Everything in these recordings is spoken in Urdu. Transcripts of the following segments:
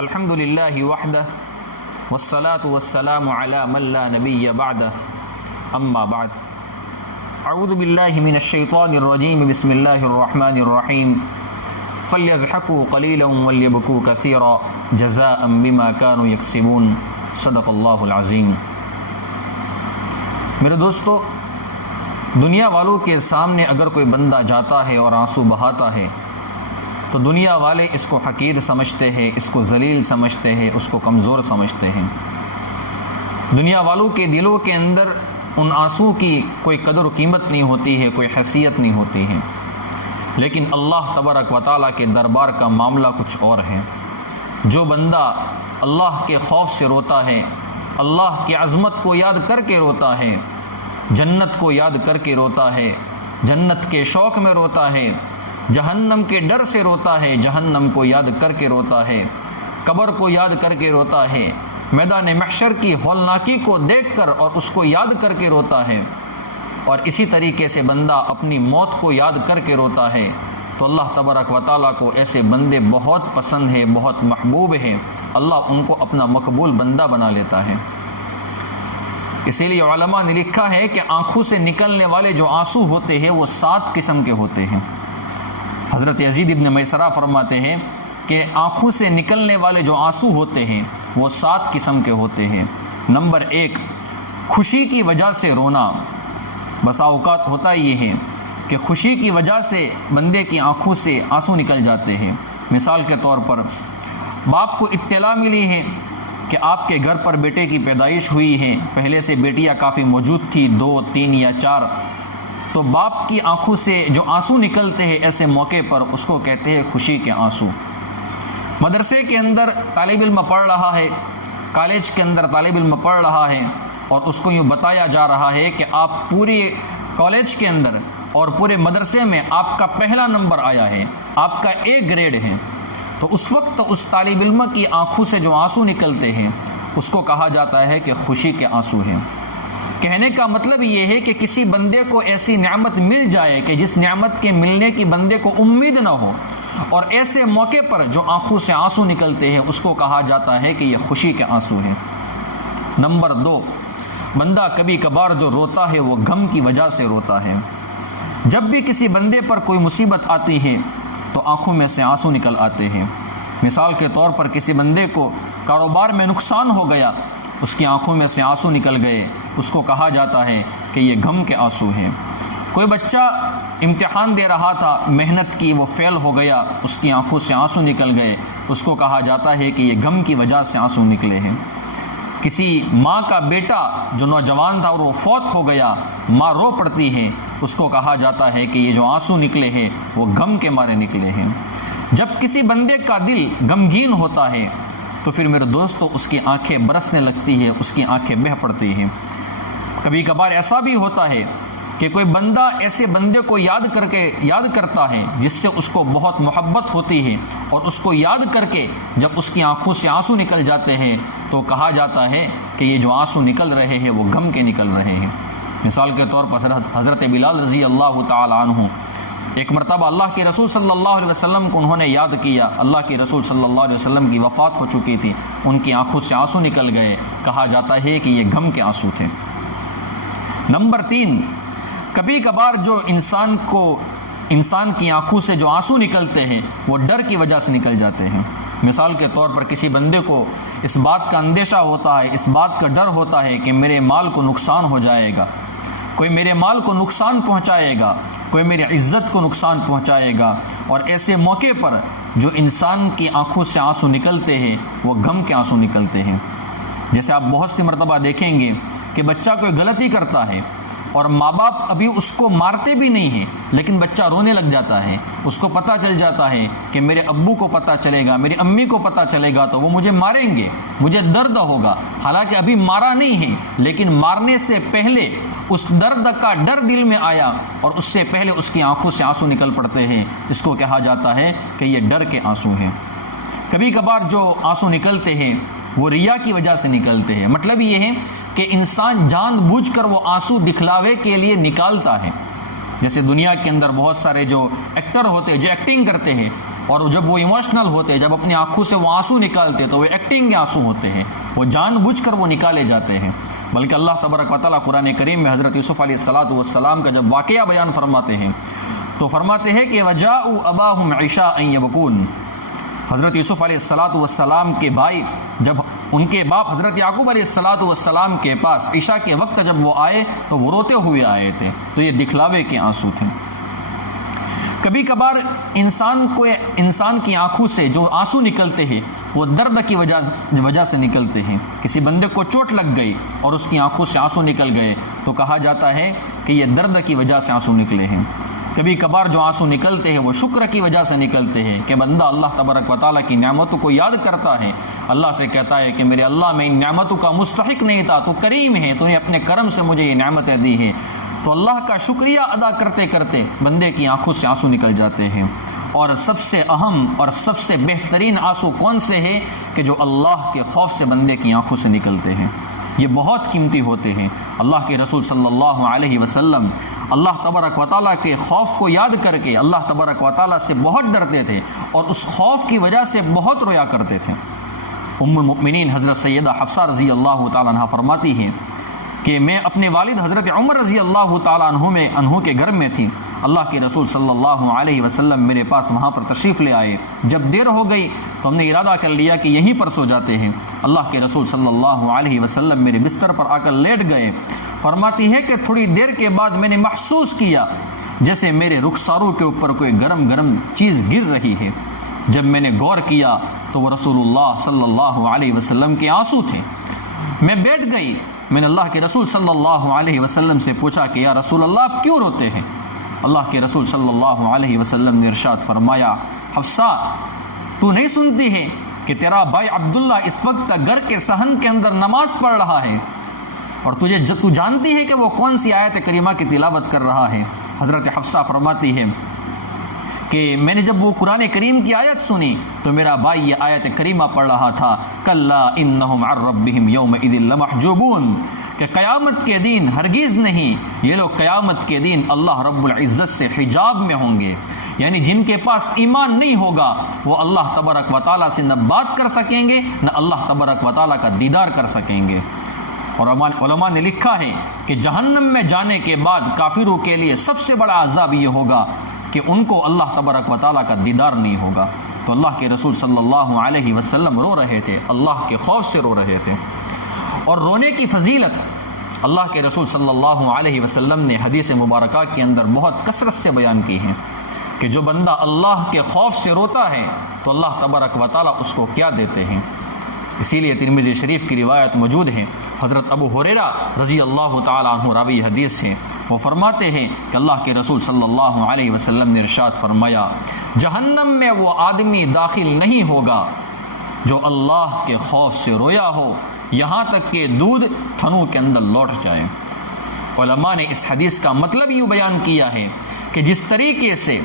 الحمد للہ وحدہ والصلاة والسلام علی من لا نبی بعدہ اما بعد اعوذ باللہ من الشیطان الرجیم بسم اللہ الرحمن الرحیم فلیضحکوا قلیلا ولیبکوا کثیرا جزاء بما كانوا یکسبون صدق اللہ العظیم۔ میرے دوستو، دنیا والوں کے سامنے اگر کوئی بندہ جاتا ہے اور آنسو بہاتا ہے تو دنیا والے اس کو حقیر سمجھتے ہیں، اس کو ذلیل سمجھتے ہیں، اس کو کمزور سمجھتے ہیں۔ دنیا والوں کے دلوں کے اندر ان آنسو کی کوئی قدر و قیمت نہیں ہوتی ہے، کوئی حیثیت نہیں ہوتی ہے، لیکن اللہ تبارک و تعالیٰ کے دربار کا معاملہ کچھ اور ہے۔ جو بندہ اللہ کے خوف سے روتا ہے، اللہ کی عظمت کو یاد کر کے روتا ہے، جنت کو یاد کر کے روتا ہے، جنت کے شوق میں روتا ہے، جہنم کے ڈر سے روتا ہے، جہنم کو یاد کر کے روتا ہے، قبر کو یاد کر کے روتا ہے، میدان محشر کی ہولناکی کو دیکھ کر اور اس کو یاد کر کے روتا ہے، اور اسی طریقے سے بندہ اپنی موت کو یاد کر کے روتا ہے، تو اللہ تبارک و تعالیٰ کو ایسے بندے بہت پسند ہے، بہت محبوب ہے۔ اللہ ان کو اپنا مقبول بندہ بنا لیتا ہے۔ اسی لیے علماء نے لکھا ہے کہ آنکھوں سے نکلنے والے جو آنسو ہوتے ہیں وہ 7 قسم کے ہوتے ہیں۔ حضرت یزید ابن میسرہ فرماتے ہیں کہ آنکھوں سے نکلنے والے جو آنسو ہوتے ہیں وہ 7 قسم کے ہوتے ہیں۔ نمبر 1، خوشی کی وجہ سے رونا۔ بسا اوقات ہوتا یہ ہے کہ خوشی کی وجہ سے بندے کی آنکھوں سے آنسو نکل جاتے ہیں۔ مثال کے طور پر باپ کو اطلاع ملی ہے کہ آپ کے گھر پر بیٹے کی پیدائش ہوئی ہے، پہلے سے بیٹیاں کافی موجود تھی، 2، 3 یا 4، تو باپ کی آنکھوں سے جو آنسو نکلتے ہیں ایسے موقع پر اس کو کہتے ہیں خوشی کے آنسو۔ مدرسے کے اندر طالب علم پڑھ رہا ہے، کالج کے اندر طالب علم پڑھ رہا ہے، اور اس کو یوں بتایا جا رہا ہے کہ آپ پورے کالج کے اندر اور پورے مدرسے میں آپ کا پہلا نمبر آیا ہے، آپ کا A گریڈ ہے، تو اس وقت اس طالب علم کی آنکھوں سے جو آنسو نکلتے ہیں اس کو کہا جاتا ہے کہ خوشی کے آنسو ہیں۔ کہنے کا مطلب یہ ہے کہ کسی بندے کو ایسی نعمت مل جائے کہ جس نعمت کے ملنے کی بندے کو امید نہ ہو، اور ایسے موقع پر جو آنکھوں سے آنسو نکلتے ہیں اس کو کہا جاتا ہے کہ یہ خوشی کے آنسو ہیں۔ نمبر 2، بندہ کبھی کبھار جو روتا ہے وہ غم کی وجہ سے روتا ہے۔ جب بھی کسی بندے پر کوئی مصیبت آتی ہے تو آنکھوں میں سے آنسو نکل آتے ہیں۔ مثال کے طور پر کسی بندے کو کاروبار میں نقصان ہو گیا، اس کی آنکھوں میں سے آنسو نکل گئے، اس کو کہا جاتا ہے کہ یہ غم کے آنسو ہیں۔ کوئی بچہ امتحان دے رہا تھا، محنت کی، وہ فیل ہو گیا، اس کی آنکھوں سے آنسو نکل گئے، اس کو کہا جاتا ہے کہ یہ غم کی وجہ سے آنسو نکلے ہیں۔ کسی ماں کا بیٹا جو نوجوان تھا اور وہ فوت ہو گیا، ماں رو پڑتی ہے، اس کو کہا جاتا ہے کہ یہ جو آنسو نکلے ہیں وہ غم کے مارے نکلے ہیں۔ جب کسی بندے کا دل غمگین ہوتا ہے تو پھر میرے دوستو اس کی آنکھیں برسنے لگتی ہے، اس کی آنکھیں بہہ پڑتی ہیں۔ کبھی کبھار ایسا بھی ہوتا ہے کہ کوئی بندہ ایسے بندے کو یاد کرتا ہے جس سے اس کو بہت محبت ہوتی ہے، اور اس کو یاد کر کے جب اس کی آنکھوں سے آنسو نکل جاتے ہیں تو کہا جاتا ہے کہ یہ جو آنسو نکل رہے ہیں وہ غم کے نکل رہے ہیں۔ مثال کے طور پر حضرت بلال رضی اللہ تعالی عنہ، ایک مرتبہ اللہ کے رسول صلی اللہ علیہ وسلم کو انہوں نے یاد کیا، اللہ کے رسول صلی اللہ علیہ وسلم کی وفات ہو چکی تھی، ان کی آنکھوں سے آنسو نکل گئے، کہا جاتا ہے کہ یہ غم کے آنسو تھے۔ نمبر 3، کبھی کبھار جو انسان کی آنکھوں سے جو آنسو نکلتے ہیں وہ ڈر کی وجہ سے نکل جاتے ہیں۔ مثال کے طور پر کسی بندے کو اس بات کا اندیشہ ہوتا ہے، اس بات کا ڈر ہوتا ہے کہ میرے مال کو نقصان ہو جائے گا، کوئی میرے مال کو نقصان پہنچائے گا، کوئی میری عزت کو نقصان پہنچائے گا، اور ایسے موقع پر جو انسان کی آنکھوں سے آنسو نکلتے ہیں وہ غم کے آنسو نکلتے ہیں۔ جیسے آپ بہت سی مرتبہ دیکھیں گے کہ بچہ کوئی غلطی کرتا ہے اور ماں باپ ابھی اس کو مارتے بھی نہیں ہیں، لیکن بچہ رونے لگ جاتا ہے، اس کو پتہ چل جاتا ہے کہ میرے ابو کو پتہ چلے گا، میری امی کو پتہ چلے گا تو وہ مجھے ماریں گے، مجھے درد ہوگا، حالانکہ ابھی مارا نہیں ہے لیکن مارنے سے پہلے اس درد کا ڈر دل میں آیا اور اس سے پہلے اس کی آنکھوں سے آنسو نکل پڑتے ہیں، اس کو کہا جاتا ہے کہ یہ ڈر کے آنسو ہیں۔ کبھی کبھار جو آنسو نکلتے ہیں وہ ریا کی وجہ سے نکلتے ہیں۔ مطلب یہ ہے کہ انسان جان بوجھ کر وہ آنسو دکھلاوے کے لیے نکالتا ہے۔ جیسے دنیا کے اندر بہت سارے جو ایکٹر ہوتے ہیں جو ایکٹنگ کرتے ہیں اور جب وہ ایموشنل ہوتے، جب اپنی آنکھوں سے وہ آنسو نکالتے تو وہ ایکٹنگ کے آنسو ہوتے ہیں، وہ جان بوجھ کر وہ نکالے جاتے ہیں۔ بلکہ اللہ تبارک و تعالیٰ قرآن کریم میں حضرت یوسف علیہ السلام کا جب واقعہ بیان فرماتے ہیں تو فرماتے ہیں کہ وَجَاءُوا أَبَاهُمْ عِشَاءً يَبْكُونَ، حضرت یوسف علیہ السلام کے بھائی جب ان کے باپ حضرت یعقوب علیہ السلام کے پاس عشاء کے وقت جب وہ آئے تو وہ روتے ہوئے آئے تھے، تو یہ دکھلاوے کے آنسو تھے۔ کبھی کبھار انسان کی آنکھوں سے جو آنسو نکلتے ہیں وہ درد کی وجہ سے نکلتے ہیں۔ کسی بندے کو چوٹ لگ گئی اور اس کی آنکھوں سے آنسو نکل گئے تو کہا جاتا ہے کہ یہ درد کی وجہ سے آنسو نکلے ہیں۔ کبھی کبھار جو آنسو نکلتے ہیں وہ شکر کی وجہ سے نکلتے ہیں کہ بندہ اللہ تبارک و تعالیٰ کی نعمتوں کو یاد کرتا ہے، اللہ سے کہتا ہے کہ میرے اللہ میں ان نعمتوں کا مستحق نہیں تھا، تو کریم ہے، تو نے اپنے کرم سے مجھے یہ نعمتیں دی ہیں۔ تو اللہ کا شکریہ ادا کرتے کرتے بندے کی آنکھوں سے آنسو نکل جاتے ہیں۔ اور سب سے اہم اور سب سے بہترین آنسو کون سے ہیں کہ جو اللہ کے خوف سے بندے کی آنکھوں سے نکلتے ہیں، یہ بہت قیمتی ہوتے ہیں۔ اللہ کے رسول صلی اللہ علیہ وسلم اللہ تبارک و تعالیٰ کے خوف کو یاد کر کے اللہ تبارک و تعالیٰ سے بہت ڈرتے تھے اور اس خوف کی وجہ سے بہت رویا کرتے تھے۔ ام المؤمنین حضرت سیدہ حفصہ رضی اللہ تعالیٰ عنہ فرماتی ہیں کہ میں اپنے والد حضرت عمر رضی اللہ تعالیٰ عنہ کے گھر میں تھی، اللہ کے رسول صلی اللہ علیہ وسلم میرے پاس وہاں پر تشریف لے آئے۔ جب دیر ہو گئی تو ہم نے ارادہ کر لیا کہ یہیں پر سو جاتے ہیں۔ اللہ کے رسول صلی اللہ علیہ وسلم میرے بستر پر آ کر لیٹ گئے۔ فرماتی ہے کہ تھوڑی دیر کے بعد میں نے محسوس کیا جیسے میرے رخساروں کے اوپر کوئی گرم گرم چیز گر رہی ہے۔ جب میں نے غور کیا تو وہ رسول اللہ صلی اللہ علیہ وسلم کے آنسو تھے۔ میں بیٹھ گئی، میں نے اللہ کے رسول صلی اللہ علیہ وسلم سے پوچھا کہ یا رسول اللہ آپ کیوں روتے ہیں؟ اللہ کے رسول صلی اللہ علیہ وسلم نے ارشاد فرمایا، حفصہ تو نہیں سنتی ہے کہ تیرا بھائی عبداللہ اس وقت گھر کے صحن کے اندر نماز پڑھ رہا ہے اور تو جانتی ہے کہ وہ کون سی آیت کریمہ کی تلاوت کر رہا ہے؟ حضرت حفصہ فرماتی ہے کہ میں نے جب وہ قرآن کریم کی آیت سنی تو میرا بھائی یہ آیت کریمہ پڑھ رہا تھا، کلا انہم عن ربہم یومئذ لمحجوبون، کہ قیامت کے دن ہرگز نہیں یہ لوگ قیامت کے دن اللہ رب العزت سے حجاب میں ہوں گے، یعنی جن کے پاس ایمان نہیں ہوگا وہ اللہ تبارک و تعالیٰ سے نہ بات کر سکیں گے نہ اللہ تبارک و تعالیٰ کا دیدار کر سکیں گے۔ اور علماء نے لکھا ہے کہ جہنم میں جانے کے بعد کافروں کے لیے سب سے بڑا عذاب یہ ہوگا کہ ان کو اللہ تبارک و تعالیٰ کا دیدار نہیں ہوگا۔ تو اللہ کے رسول صلی اللہ علیہ وسلم رو رہے تھے، اللہ کے خوف سے رو رہے تھے۔ اور رونے کی فضیلت اللہ کے رسول صلی اللہ علیہ وسلم نے حدیث مبارکہ کے اندر بہت کثرت سے بیان کی ہیں کہ جو بندہ اللہ کے خوف سے روتا ہے تو اللہ تبارک و تعالیٰ اس کو کیا دیتے ہیں۔ اسی لیے ترمذی شریف کی روایت موجود ہے، حضرت ابو ہریرہ رضی اللہ تعالیٰ عنہ راوی حدیث ہے، وہ فرماتے ہیں کہ اللہ کے رسول صلی اللہ علیہ وسلم نے ارشاد فرمایا، جہنم میں وہ آدمی داخل نہیں ہوگا جو اللہ کے خوف سے رویا ہو یہاں تک کہ دودھ تھنوں کے اندر لوٹ جائے۔ علماء نے اس حدیث کا مطلب یوں بیان کیا ہے کہ جس طریقے سے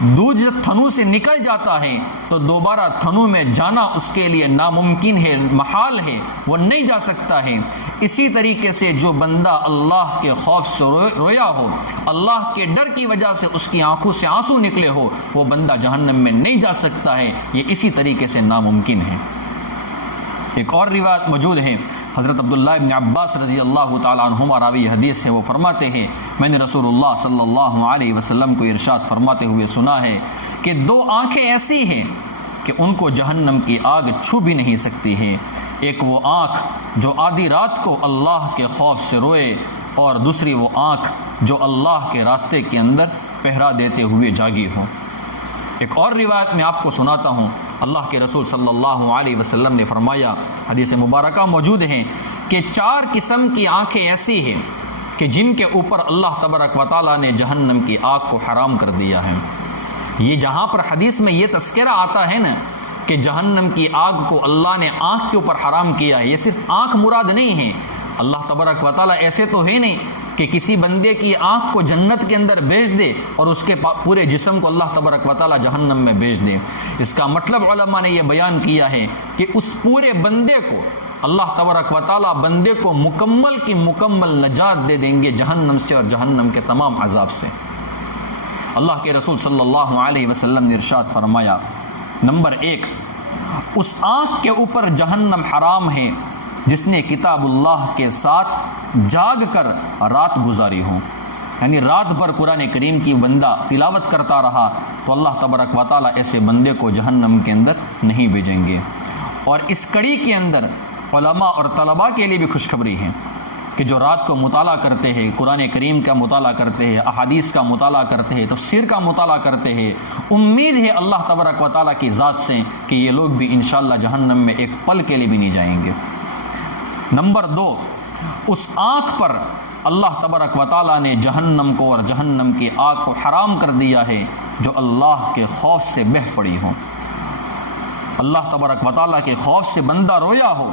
دودھ جب تھنوں سے نکل جاتا ہے تو دوبارہ تھنوں میں جانا اس کے لیے ناممکن ہے، محال ہے، وہ نہیں جا سکتا ہے، اسی طریقے سے جو بندہ اللہ کے خوف سے رویا ہو، اللہ کے ڈر کی وجہ سے اس کی آنکھوں سے آنسو نکلے ہو، وہ بندہ جہنم میں نہیں جا سکتا ہے، یہ اسی طریقے سے ناممکن ہے۔ ایک اور روایت موجود ہے، حضرت عبداللہ ابن عباس رضی اللہ تعالیٰ عنہما راوی حدیث ہے، وہ فرماتے ہیں میں نے رسول اللہ صلی اللہ علیہ وسلم کو ارشاد فرماتے ہوئے سنا ہے کہ دو آنکھیں ایسی ہیں کہ ان کو جہنم کی آگ چھو بھی نہیں سکتی ہے، ایک وہ آنکھ جو آدھی رات کو اللہ کے خوف سے روئے اور دوسری وہ آنکھ جو اللہ کے راستے کے اندر پہرا دیتے ہوئے جاگی ہو۔ ایک اور روایت میں آپ کو سناتا ہوں، اللہ کے رسول صلی اللہ علیہ وسلم نے فرمایا، حدیث مبارکہ موجود ہیں کہ 4 قسم کی آنکھیں ایسی ہیں کہ جن کے اوپر اللہ تبارک و تعالیٰ نے جہنم کی آگ کو حرام کر دیا ہے۔ یہ جہاں پر حدیث میں یہ تذکرہ آتا ہے نا کہ جہنم کی آگ کو اللہ نے آنکھ کے اوپر حرام کیا ہے، یہ صرف آنکھ مراد نہیں ہے۔ اللہ تبارک و تعالیٰ ایسے تو ہے نہیں کہ کسی بندے کی آنکھ کو جنت کے اندر بھیج دے اور اس کے پورے جسم کو اللہ تبارک و تعالیٰ جہنم میں بھیج دے۔ اس کا مطلب علماء نے یہ بیان کیا ہے کہ اس پورے بندے کو اللہ تبارک و تعالیٰ بندے کو مکمل کی مکمل نجات دے دیں گے جہنم سے اور جہنم کے تمام عذاب سے۔ اللہ کے رسول صلی اللہ علیہ وسلم نے ارشاد فرمایا نمبر 1، اس آنکھ کے اوپر جہنم حرام ہے جس نے کتاب اللہ کے ساتھ جاگ کر رات گزاری ہو، یعنی رات بھر قرآن کریم کی بندہ تلاوت کرتا رہا تو اللہ تبارک و تعالیٰ ایسے بندے کو جہنم کے اندر نہیں بھیجیں گے۔ اور اس کڑی کے اندر علماء اور طلباء کے لیے بھی خوشخبری ہے کہ جو رات کو مطالعہ کرتے ہیں، قرآن کریم کا مطالعہ کرتے ہیں، احادیث کا مطالعہ کرتے ہیں، تفسیر کا مطالعہ کرتے ہیں، امید ہے اللہ تبارک و تعالیٰ کی ذات سے کہ یہ لوگ بھی انشاءاللہ جہنم میں ایک پل کے لیے بھی نہیں جائیں گے۔ نمبر 2، اس آنکھ پر اللہ تبارک و تعالیٰ نے جہنم کو اور جہنم کی آگ کو حرام کر دیا ہے جو اللہ کے خوف سے بہہ پڑی ہو۔ اللہ تبارک و تعالیٰ کے خوف سے بندہ رویا ہو،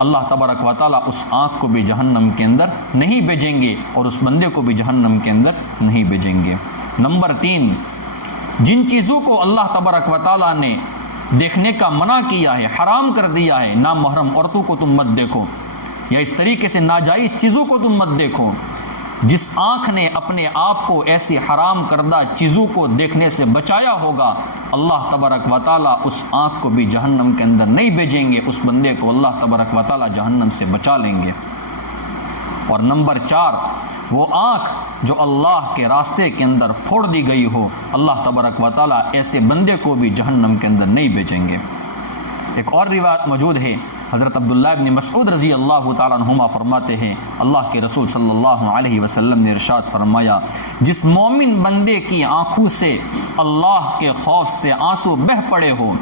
اللہ تبارک و تعالیٰ اس آنکھ کو بھی جہنم کے اندر نہیں بھیجیں گے اور اس بندے کو بھی جہنم کے اندر نہیں بھیجیں گے۔ نمبر 3، جن چیزوں کو اللہ تبارک و تعالیٰ نے دیکھنے کا منع کیا ہے، حرام کر دیا ہے، نامحرم عورتوں کو تم مت دیکھو یا اس طریقے سے ناجائز چیزوں کو تم مت دیکھو، جس آنکھ نے اپنے آپ کو ایسی حرام کردہ چیزوں کو دیکھنے سے بچایا ہوگا، اللہ تبارک و تعالیٰ اس آنکھ کو بھی جہنم کے اندر نہیں بھیجیں گے، اس بندے کو اللہ تبارک و تعالیٰ جہنم سے بچا لیں گے۔ اور نمبر 4، وہ آنکھ جو اللہ کے راستے کے اندر پھوڑ دی گئی ہو، اللہ تبارک و تعالیٰ ایسے بندے کو بھی جہنم کے اندر نہیں بھیجیں گے۔ ایک اور روایت موجود ہے، حضرت عبداللہ ابن مسعود رضی اللہ تعالیٰ عنہما فرماتے ہیں اللہ کے رسول صلی اللہ علیہ وسلم نے ارشاد فرمایا، جس مومن بندے کی آنکھوں سے اللہ کے خوف سے آنسو بہہ پڑے ہو،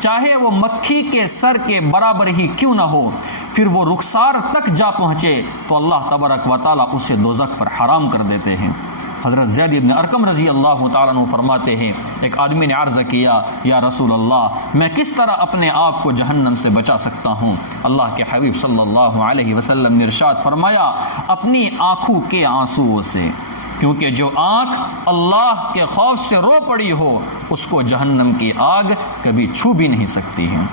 چاہے وہ مکھی کے سر کے برابر ہی کیوں نہ ہو، پھر وہ رخسار تک جا پہنچے تو اللہ تبارک و تعالیٰ اسے دوزخ پر حرام کر دیتے ہیں۔ حضرت زید بن ارقم رضی اللہ تعالیٰ عنہ فرماتے ہیں، ایک آدمی نے عرض کیا، یا رسول اللہ، میں کس طرح اپنے آپ کو جہنم سے بچا سکتا ہوں؟ اللہ کے حبیب صلی اللہ علیہ وسلم نے ارشاد فرمایا، اپنی آنکھوں کے آنسوؤں سے، کیونکہ جو آنکھ اللہ کے خوف سے رو پڑی ہو اس کو جہنم کی آگ کبھی چھو بھی نہیں سکتی ہے۔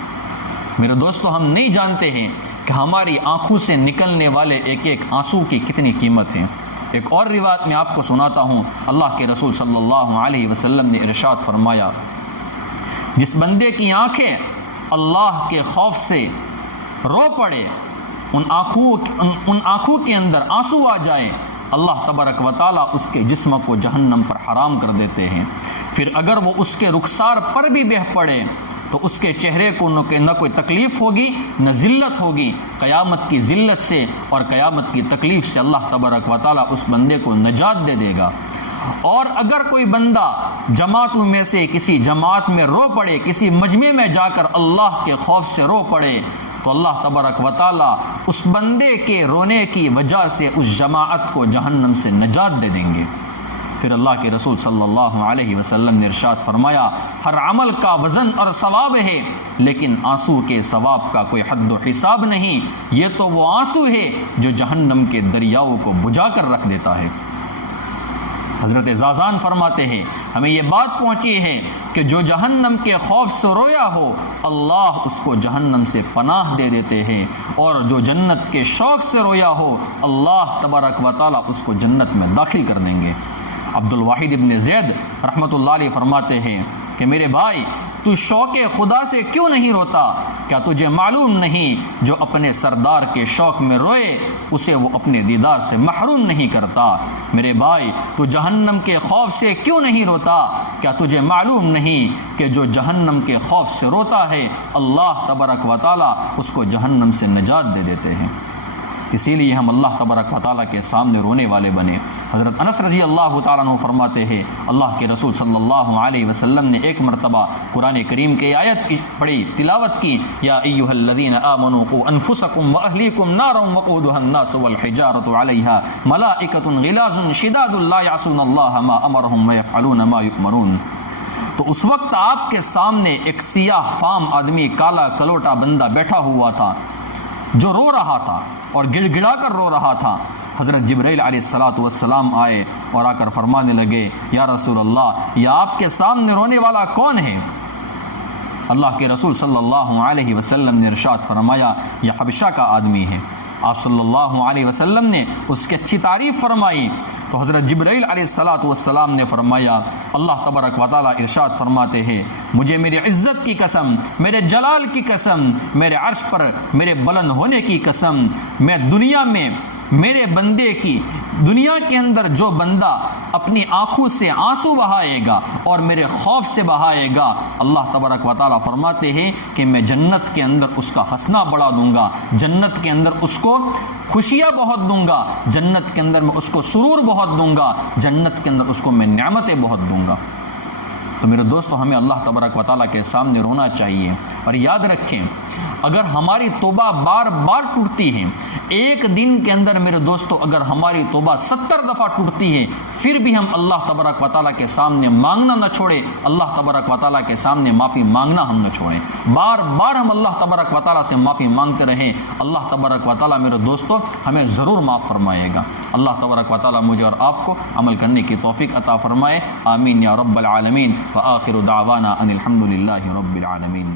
میرے دوستو، ہم نہیں جانتے ہیں کہ ہماری آنکھوں سے نکلنے والے ایک ایک آنسو کی کتنی قیمت ہے۔ ایک اور روایت میں آپ کو سناتا ہوں، اللہ کے رسول صلی اللہ علیہ وسلم نے ارشاد فرمایا، جس بندے کی آنکھیں اللہ کے خوف سے رو پڑے، ان آنکھوں کے اندر آنسو آ جائیں، اللہ تبارک و تعالیٰ اس کے جسم کو جہنم پر حرام کر دیتے ہیں۔ پھر اگر وہ اس کے رخسار پر بھی بہہ پڑے تو اس کے چہرے کو نہ کوئی تکلیف ہوگی نہ ذلت ہوگی، قیامت کی ذلت سے اور قیامت کی تکلیف سے اللہ تبارک و تعالیٰ اس بندے کو نجات دے دے گا۔ اور اگر کوئی بندہ جماعتوں میں سے کسی جماعت میں رو پڑے، کسی مجمع میں جا کر اللہ کے خوف سے رو پڑے تو اللہ تبارک و تعالیٰ اس بندے کے رونے کی وجہ سے اس جماعت کو جہنم سے نجات دے دیں گے۔ پھر اللہ کے رسول صلی اللہ علیہ وسلم نے ارشاد فرمایا، ہر عمل کا وزن اور ثواب ہے، لیکن آنسو کے ثواب کا کوئی حد و حساب نہیں، یہ تو وہ آنسو ہے جو جہنم کے دریاؤں کو بجھا کر رکھ دیتا ہے۔ حضرت زازان فرماتے ہیں، ہمیں یہ بات پہنچی ہے کہ جو جہنم کے خوف سے رویا ہو اللہ اس کو جہنم سے پناہ دے دیتے ہیں، اور جو جنت کے شوق سے رویا ہو اللہ تبارک و تعالیٰ اس کو جنت میں داخل کر دیں گے۔ عبد الواحد ابن زید رحمۃ اللہ علیہ فرماتے ہیں کہ میرے بھائی، تو شوق خدا سے کیوں نہیں روتا؟ کیا تجھے معلوم نہیں جو اپنے سردار کے شوق میں روئے اسے وہ اپنے دیدار سے محروم نہیں کرتا؟ میرے بھائی، تو جہنم کے خوف سے کیوں نہیں روتا؟ کیا تجھے معلوم نہیں کہ جو جہنم کے خوف سے روتا ہے اللہ تبارک و تعالیٰ اس کو جہنم سے نجات دے دیتے ہیں۔ اسی لیے ہم اللہ تبارک و تعالیٰ کے سامنے رونے والے بنے۔ حضرت انس رضی اللہ تعالیٰ عنہ فرماتے ہیں، اللہ کے رسول صلی اللہ علیہ وسلم نے ایک مرتبہ قرآن کریم کی آیت پڑھی، تلاوت کی، یا ایھا الذین آمنوا قوا انفسکم واہلیکم نارا وقودھا الناس والحجارۃ علیہا ملائکۃ غلاظ شداد لا یعصون اللہ ما امرہم ویفعلون ما یؤمرون۔ تو اس وقت آپ کے سامنے ایک سیاہ فام آدمی، کالا کلوٹا بندہ بیٹھا ہوا تھا جو رو رہا تھا اور گڑ گڑا کر رو رہا تھا۔ حضرت جبرائیل علیہ السلام آئے اور آ کر فرمانے لگے، یا رسول اللہ، یہ آپ کے سامنے رونے والا کون ہے؟ اللہ کے رسول صلی اللہ علیہ وسلم نے ارشاد فرمایا، یہ حبشہ کا آدمی ہے۔ آپ صلی اللہ علیہ وسلم نے اس کی اچھی تعریف فرمائی تو حضرت جبرائیل علیہ الصلاۃ والسلام نے فرمایا، اللہ تبارک و تعالیٰ ارشاد فرماتے ہیں، مجھے میری عزت کی قسم، میرے جلال کی قسم، میرے عرش پر میرے بلند ہونے کی قسم، میں دنیا میں میرے بندے کی، دنیا کے اندر جو بندہ اپنی آنکھوں سے آنسو بہائے گا اور میرے خوف سے بہائے گا، اللہ تبارک و تعالیٰ فرماتے ہیں کہ میں جنت کے اندر اس کا ہنسنا بڑھا دوں گا، جنت کے اندر اس کو خوشیاں بہت دوں گا، جنت کے اندر میں اس کو سرور بہت دوں گا، جنت کے اندر اس کو میں نعمتیں بہت دوں گا۔ تو میرے دوستو، ہمیں اللہ تبارک و تعالیٰ کے سامنے رونا چاہیے، اور یاد رکھیں اگر ہماری توبہ بار بار ٹوٹتی ہے، ایک دن کے اندر میرے دوستو اگر ہماری توبہ 70 دفعہ ٹوٹتی ہے، پھر بھی ہم اللہ تبارک و تعالیٰ کے سامنے مانگنا نہ چھوڑیں، اللہ تبارک و تعالیٰ کے سامنے معافی مانگنا ہم نہ چھوڑیں، بار بار ہم اللہ تبارک و تعالیٰ سے معافی مانگتے رہیں، اللہ تبارک و تعالیٰ میرے دوستو ہمیں ضرور معاف فرمائے گا۔ اللہ تبارک و تعالیٰ مجھے اور آپ کو عمل کرنے کی توفیق عطا فرمائے، آمین یا رب العالمین، وآخر دعوانا ان الحمد للہ رب العالمین۔